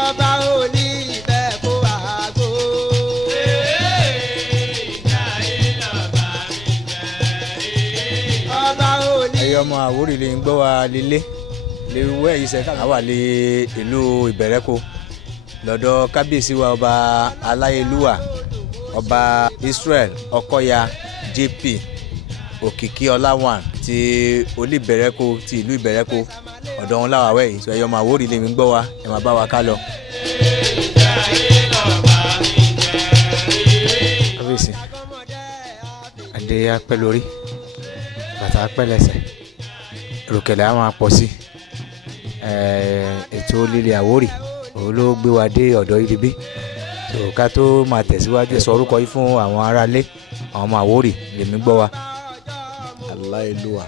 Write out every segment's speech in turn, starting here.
ọba òní ìbẹ̀ kó àgbo. ọba òní. ẹyọ ọmọ Àwórì lè ń gbọ́ wa lílé lè wẹ́ yìí sẹ́ka àwa lè ìlú Ìbẹ̀rẹ̀kọ lọ́dọ̀ kábíyèsí wa ọba aláyélúwà ọba Israel Ọkọya JP Òkìkí Ọláwàn ti Olúbẹ̀rẹ̀kọ ti ìlú Ìbẹ̀rẹ̀kọ ọ̀dọ̀ wọn láwa wẹ̀ yìí sọ ẹyọ ọmọ Àwórì lè ń gbọ́ wa ẹ máa bá wa ká lọ. kábíyèsí adé apẹ́ lórí bàtà apẹ́ lẹ́sẹ̀ ìrùkẹ̀lẹ̀ á máa pọ̀ sí ètò lílé Àwórì òun ló gbé wa dé ọ̀dọ̀ Ìdìbí ká tó máa tẹ̀síwájú sọ orúkọ yìí fún àwọn aráalé àwọn ọmọ Àwórì lèmi gbọ́ wa. Aláyélúwà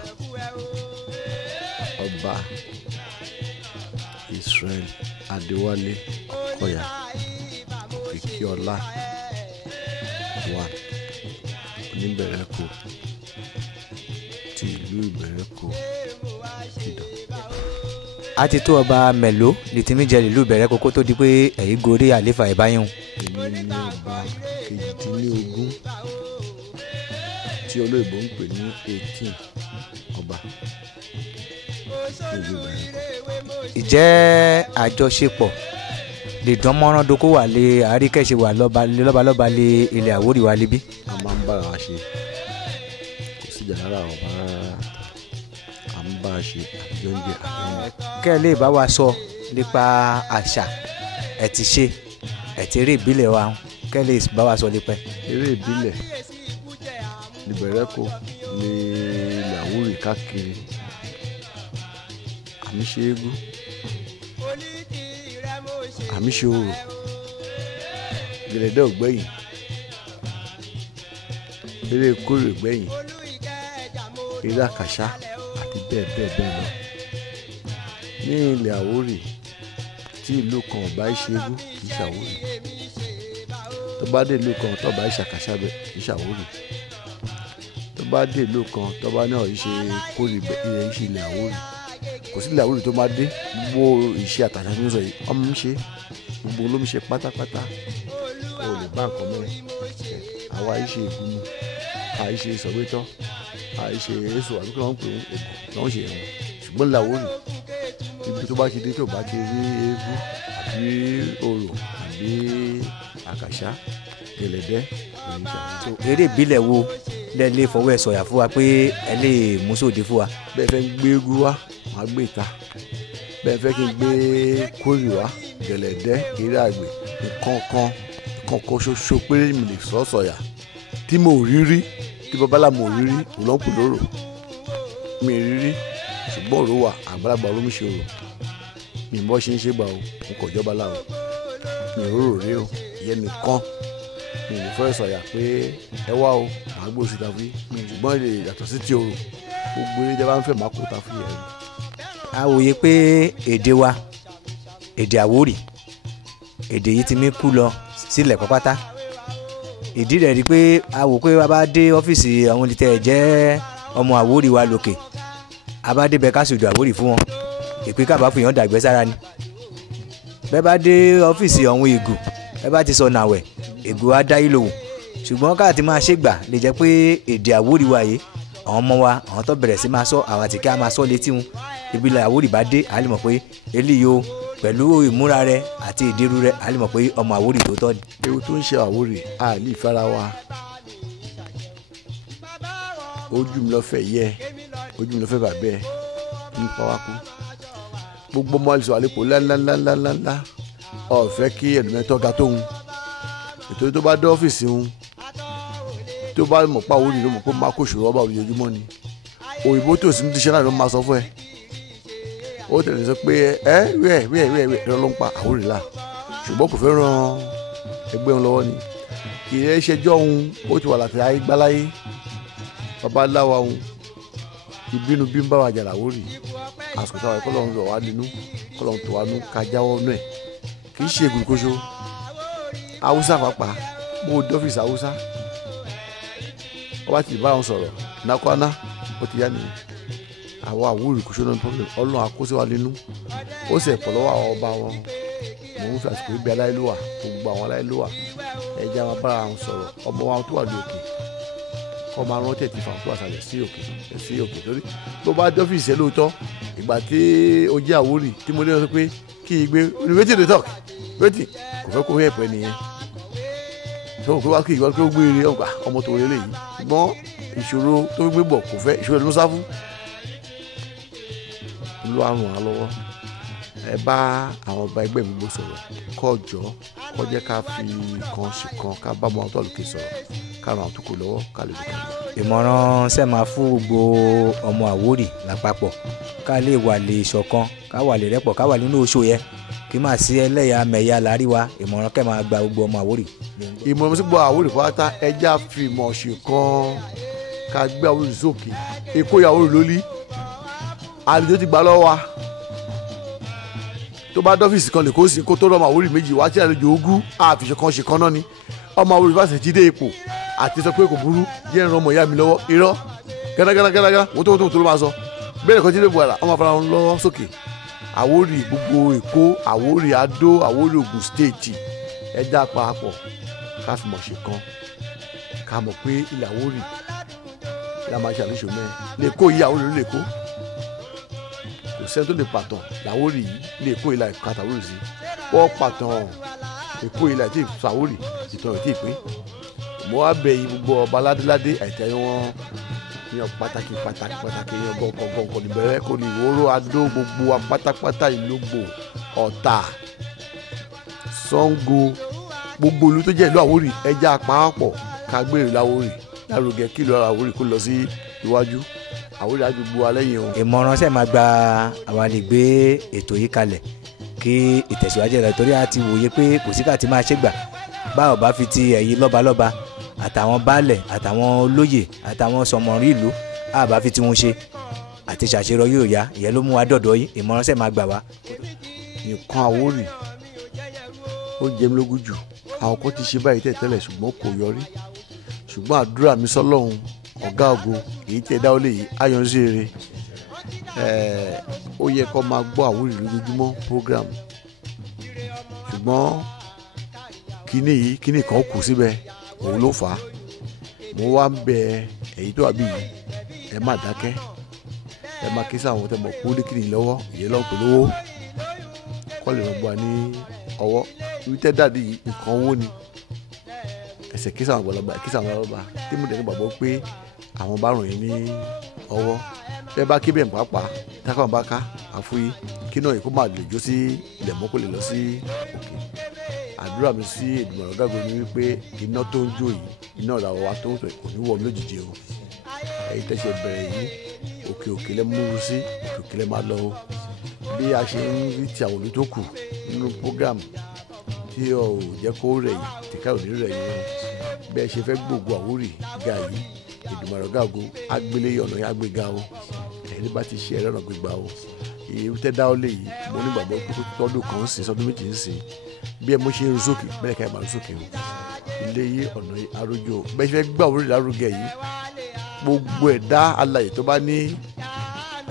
ọba Israel Adéwálé Ọkọya Òkìkí Ọlá wà Oníbẹ̀rẹ̀kọ ti ìlú Ìbẹ̀rẹ̀kọ Ìdàn. a ti tó ọba mélòó lè ti mí jẹ ìlú Ìbẹ̀rẹ̀kọ kó tó di pé ẹ̀yìn gorí àléfà ìbáyẹ̀hùn. èmi ní ọba kejìdínlógún tí olóyìnbó ń pè ní 18 ọba ìlú Ìbẹ̀rẹ̀kọ. ìjẹ́ àjọṣepọ̀ lè dán mọ́rán doko wà lé àríkẹ́ṣe wà lọ́balọ́ba lé ilẹ̀ Àwórì wa lébi. a máa ń bára wa ṣe kò sí ìjà lára ọba rárá à ń bá a ṣe àjọ ń jẹ àjọ ń jẹ. kẹ́ ẹ lè bá wa sọ nípa àṣà ẹ̀tì ṣe ẹ̀tì eré ìbílẹ̀ wa kẹ́ ẹ lè bá wa sọ nípa. eré ìbílẹ̀ Ìbẹ̀rẹ̀kọ ní ilẹ̀ Àwórì káàkiri àmì ṣe eégún àmì ṣe orò gẹ̀lẹ́dẹ́ ògbẹ́yìn eré kórè ògbẹ́yìn eré àkàṣà àti bẹ́ẹ̀ bẹ́ẹ̀ bẹ́ẹ̀ lọ. ní ilẹ̀ Àwórì tí ìlú kan ò bá ṣe eégún kì í ṣàwórì tó bá dé ìlú kan tó bá ṣe àkàṣà bẹ́ẹ̀ kì í ṣàwórì tó bá dé ìlú kan tó bá náà ṣe kórè ilẹ̀ ṣe ilẹ̀ Àwórì kò sí ilẹ̀ Àwórì tó máa dé gbogbo ìṣe àtàṣà tó ń sọ yìí ọmọ mi ṣe gbogbo ló ń ṣe pátápátá o lè bá nǹkan mẹ́rin àwa ìṣe ìgbìmọ̀ àìṣe ìsọ̀gbẹ́tọ̀ àìṣe èso àbíkọ́ ló ń pè é lọ́wọ́ ṣe ẹ̀wọ̀n ṣùgbọ́n ilẹ̀ Àwórì ibi tó bá ti dé tó bá ti rí eégún àbí orò àbí àkàṣà gẹ̀lẹ́dẹ́ èyí ṣàwọn. eré ìbílẹ̀ wo lẹ lè fọwọ́ ẹ̀ sọ̀yà fún wa pé ẹ lè mú sóde fún wa. bẹ́ẹ̀ fẹ́ gbé eégún wá màá gbé ìta bẹ́ẹ̀ fẹ́ kí n gbé kórè wá gẹ̀lẹ́dẹ́ eré àgbẹ̀ nǹkan ṣoṣo péré mi lè sọ sọ̀yà tí mo rí rí tí babalá mo rí rí òlọ́pù lóró mi rí rí ṣùgbọ́n òró wà àgbàlagbà ló ń ṣe òrò mi bọ́ ṣe ń ṣe gbà o n kò jọba láwọn mi róró rí o ìyẹn nìkan mi lè fẹ́ sọ̀yà pé ẹ wá o màá gbé oṣù tàbí ṣùgbọ́n èdè yàtọ̀ sí ti òrò gbogbo eré jẹ́ bá ń fẹ́ màá kó ta fún yẹn. a wòye pé èdè wa èdè Àwórì èdè yìí ti mí kú lọ sílẹ̀ pápátá ìdí rẹ̀ rí pé a wò pé a bá dé ọ́fíìsì àwọn olùtẹ̀ jẹ́ ọmọ Àwórì wa lókè a bá débẹ̀ ká sòdò Àwórì fún wọn ìpè kábà fún yàn dàgbẹ́ sára ni bẹ́ẹ̀ bá dé ọ́fíìsì ọ̀hún ègù ẹ bá ti sọ nàwẹ̀ ègù á dá ìlò wò ṣùgbọ́n káàtì máa ṣègbà lè jẹ́ pé èdè Àwórì wa yìí àwọn ọmọ wa àwọn tó bẹ̀rẹ̀ sí máa sọ àwọn àtìkẹ́ á máa sọ létí wọn ìbílẹ̀ Àwórì bá dé a lè mọ̀ pé eléyìí o pẹ̀lú ìmúra rẹ àti ìdírú rẹ a lè mọ̀ pé ọmọ Àwórì tó tọ́ ni. ewu tó ń ṣe Àwórì a lè fara wa ojú mi lọ fẹ́ yẹ ojú mi lọ fẹ́ bàbẹ́ nípa wa kú gbogbo ọmọ àlùsọ àlepò ńláńláńláńláńlá ọ̀fẹ́ kí ẹ̀dùnmẹ́tọ́ ga tóun ètò tó bá dé ọ́fíìsì òun tó bá mọ̀ pa Àwórì ló mọ̀ pé máa kó ìṣòro ọba ojoojúmọ́ ni òyìnbó tó sì ń díṣẹ́ náà ló máa sọ fún ẹ ó tẹ̀lé sọ pé ẹ wíẹ̀ ló ń pa Àwórì là ṣùgbọ́n kò fẹ́ ran ẹgbẹ́ wọn lọ́wọ́ ni ìrẹ́ ìṣẹ́jọ́ òun ó ti wà láti ayé gbáláyé babaláwa òun ìbínú bí ń bá wa jà l'Àwórì àsìkò táwa kọ́ lọ́run rọ̀ wá nínú kọ́ lọ́run tó wá nú ká jáwọ́ nú ẹ̀ kì í ṣe ègùnkóṣo haúsá pàápàá mo dọ́fíìsì haúsá wọ́n bá ti bá wọn sọ̀rọ̀ nákọ́ná ó ti yá nìyẹn àwọn Àwórì kóṣó náà problem ọlọ́run àkóso wa nínú ó sì ẹ̀pọ̀ lọ́wọ́ àwọn ọba wọn mò ń fi àsìkò ibi aláìlúwà gbogbo àwọn aláìlúwà ẹja máa bára wọn sọ̀rọ̀ ọmọ wa tó wà ní òkè kọ́ máa rántí ẹ̀ tí fàwọn tó wà sàlẹ̀ sí òkè torí tó bá dé ọ́fíìsì ẹ lóòótọ́ ìgbà tí o jẹ́ Àwórì tí mo lé wọn sọ pé kí igbe wetin dey talk wetin kò fẹ́ kó hẹ́ pẹ́ nìyẹn tó kó wá kí ìgbà tó gbé eré ọmọ tó rẹ léyìí ṣùgbọ́n ìṣòro tó gbé bọ̀ kò fẹ́ ìṣòro ló sá fún ló àrùn á lọ́wọ́ ẹ bá àwọn ọba ẹgbẹ́ mi gbó sọ̀rọ̀ kọjọ́ kọjẹ́ ká fi kan ṣe kan ká bá ọmọ tó lókè sọ̀rọ̀ ká ràn án tó kù lọ́wọ́ ká lè lókè. ìmọ̀ràn ṣe máa fún gbogbo ọmọ Àwórì lápapọ̀ ká lè wà lè ṣọ̀kan ká wà lè rẹ́pọ̀ ká wà nínú oṣù yẹn kí máa sí ẹlẹ́yàmẹ̀yà láríwá ìmọ̀ràn kẹ́ máa gba gbogbo ọmọ Àwórì. ìmọ̀ràn mi sí gbọ́ Àwórì pátá ẹja fi ìmọ̀ ṣe kan ká gbé Àwórì sókè èkó Àwórì lólí àlejò ti gbà lọ́wọ́ wa tó bá dọ́fíìsì kan lè kó sí kó tó rọ ọmọ Àwórì méjì wá tí àlejò ogún àfìṣe kan ṣe kan náà ni ọmọ Àwórì bá ṣe jíde ipò àti sọ pé kò burú jẹ́ ìran ọmọ ìyá mi lọ́wọ́ irọ́ gánagánagánagá wọ́n tó ló máa sọ bẹ́ẹ̀ kọ́ jíde buhari ọmọ afárá wọn lọ́wọ́ sókè Àwórì gbogbo Èkó Àwórì Adó Àwórì Ògùn stéètì ẹja parapọ̀ ká fi mọ̀ ṣe kan ká mọ̀ pé ilẹ̀ Àwórì la máa ṣe àlùṣò mẹ́rin lè kó yí Àwórì ló lè kó kò sẹ́ni tó lè pàtàn l'Àwórì yìí lè kó ìlà ìkàtà Àwórì sí wọ́n pàtàn Èkó ìlà tí ìfọ̀ Àwórì ìtàn rẹ̀ tí ì pé mo wá bẹ̀ yín gbogbo ọba ládéládé àìtẹ́ wọn yan pàtàkì yan gọ̀ǹgọ̀ǹgọ̀ níbẹ̀rẹ̀ kò ní Ìwòrò Adó gbogbo wa pátápátá Ìlógbò Ọ̀tà Ṣàngó gbogbo olú tó jẹ́ ìlú Àwórì ẹja àpapọ̀ ká gbé ìlú Àwórì lárugẹ kí ìlú Àwórì kó lọ sí iwájú Àwórì àgbègbè wa lẹ́yìn o. ìmọ̀ràn ṣe máa gba àwọn àlegbé ètò yìí kalẹ̀ kí ìtẹ̀síwájú rẹ̀ torí a ti wòye pé kò sí ká ti máa ṣègbà báwo bá fi ti ẹ̀yin lọ́balọ́ba àtàwọn baálẹ̀ àtàwọn olóyè àtàwọn sọmọrí ìlú àbá fi tí wọ́n ṣe àti ṣàṣeyọrí yóò yá ìyẹn ló mú wa dọ̀dọ̀ yìí ìmọ̀ràn ṣe máa gbà wá. nǹkan Àwórì ó jẹ́ mi lógún jù àwọn kan ti ṣe báyìí tẹ́lẹ̀ ṣùgbọ́n kò yọrí ṣùgbọ́n àdúrà mi sọ́lọ́run ọ̀gá ògo èyí tẹ́ dáwọ́ lè yìí ayọ̀nsí rere ó yẹ kó máa gbọ́ Àwórì lójoojúmọ́ program ṣùgbọ́n kíní kan kù síbẹ̀ òun ló fà á mo wá ń bẹ èyí tó wà bí yìí ẹ má dákẹ́ ẹ má kí sáwọn tẹ mọ̀ kó lé kíni lọ́wọ́ ìyẹn lọ́wọ́ pẹ̀lú owó kọ́ lè rọ̀gbọ́ ní ọwọ́ ibi tẹ́ dàdí nǹkan owó ni ẹsẹ̀ kí sáwọn àgbàlagbà kí sáwọn àgbàlagbà tí mo dẹ̀ ní gbàgbọ́ pé àwọn bá ràn yín ní ọwọ́ bẹ́ẹ̀ bá kí bẹ́ẹ̀ pàápàá tákàn bá ká àfúyí kí náà yìí kó máa lè jó sí ilẹ̀ mọ́ kó lè lọ sí òkè àdúrà mi sí Èdùmàrè Ọ̀gágun ni wípé iná tó ń jó yìí iná ìràwọ̀ wa tó ń tọ̀ kò ní wọ̀ mí lójijì o ẹ̀yin tẹ́sẹ̀ bẹ̀rẹ̀ yìí òkè òkè lẹ́ múru sí òkè òkè lẹ́ máa lọ o bí a ṣe ń rí ti àwọn olùtó kù nínú program tí ò jẹ́ kó rẹ̀ yìí tìka ò ní rẹ̀ yìí o bẹ́ẹ̀ ṣe fẹ́ gbogbo Àwórì ga yìí Èdùmàrè Ọ̀gágun agbélé ọ̀nà yẹn agbéga o ẹni bá ti ṣe ẹ̀rọ ọ̀nà gbégbá o èyí tẹ́ dáwọ́ lé yìí mo nígbàgbọ́ pé tọ́dún kan ń sìn sọdún méjì ń sìn bí ẹ mo ṣe ń sókè bẹ́ẹ̀ ká ẹ máa ń sókè o ilé yìí ọ̀nà arójú o bẹ́ẹ̀ ṣe fẹ́ gbà Àwórì lárugẹ yìí gbogbo ẹ̀dá alààyè tó bá ní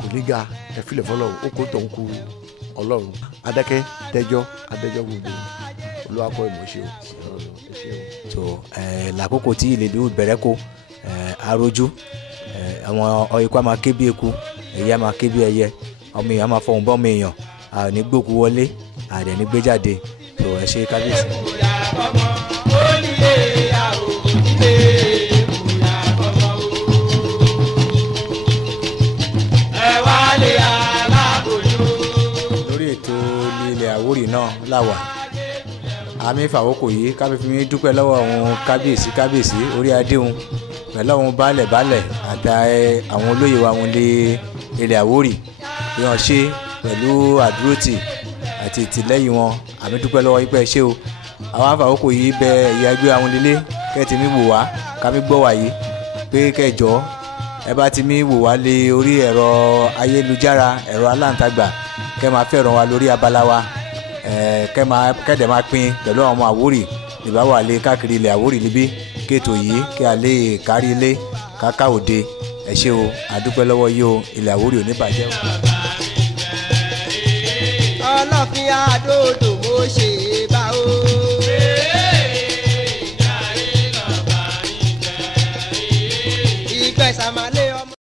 kò ní ga ẹ filẹ̀ fọlọ́run ó kó tó ń ku Ọlọ́run adákẹ́ tẹ́jọ́ adẹ́jọ́ gbogbo olúwakọ ìmọ̀ṣẹ́ o. tó làkókò tí ìlédè bẹ̀rẹ̀ kó arójú àwọn ọ̀yẹ́kọ́ máa ké bí eku ẹ̀yà máa ké bí ẹyẹ ọmọ èèyàn máa fọhùn bọ́ ọmọ èèyàn àní gbòkú wọlé àdẹ̀ní gbé jáde tó ẹ ṣe kábíyèsí. lórí ètò ilẹ̀ Àwórì náà làwà àmì ìfàwọ́kò yìí kábíyèsí mi dúpẹ́ lọ́wọ́ àwọn kábíyèsí orí adéhùn pẹ̀lú àwọn baálẹ̀ àti àwọn olóyè wa wọn lé ilẹ̀ Àwórì bí wọ́n ṣe pẹ̀lú àdúrótì àti ìtìlẹ́yìn wọn àmì dúpẹ́ lọ́wọ́ yín pé ẹ ṣé o àwọn àfàwọ́kò yìí bẹ ẹ̀yà ẹgbẹ́ àwọn lílé kẹ́ẹ̀tì mi wò wá kámi gbọ́ wá yìí pé kẹjọ ẹ bá ti mi wò wá lé orí ẹ̀rọ ayélujára ẹ̀rọ aláǹtagbà kẹ́ máa fẹ́ràn wa lórí abala wa kẹ́ẹ̀dẹ̀ máa pín pẹ̀lú àwọn ọmọ Àwórì ìbá wà lé káàkiri ilẹ̀ Àwórì níbí kéètò yìí kí a lè kárí ilé káká òde ẹ ṣé o àdúpẹ́ lọ́wọ́ yìí o ilẹ̀ Àwórì ò ní bàjẹ́ o. ọlọ́fin àdóòdò mo ṣe àtàmálé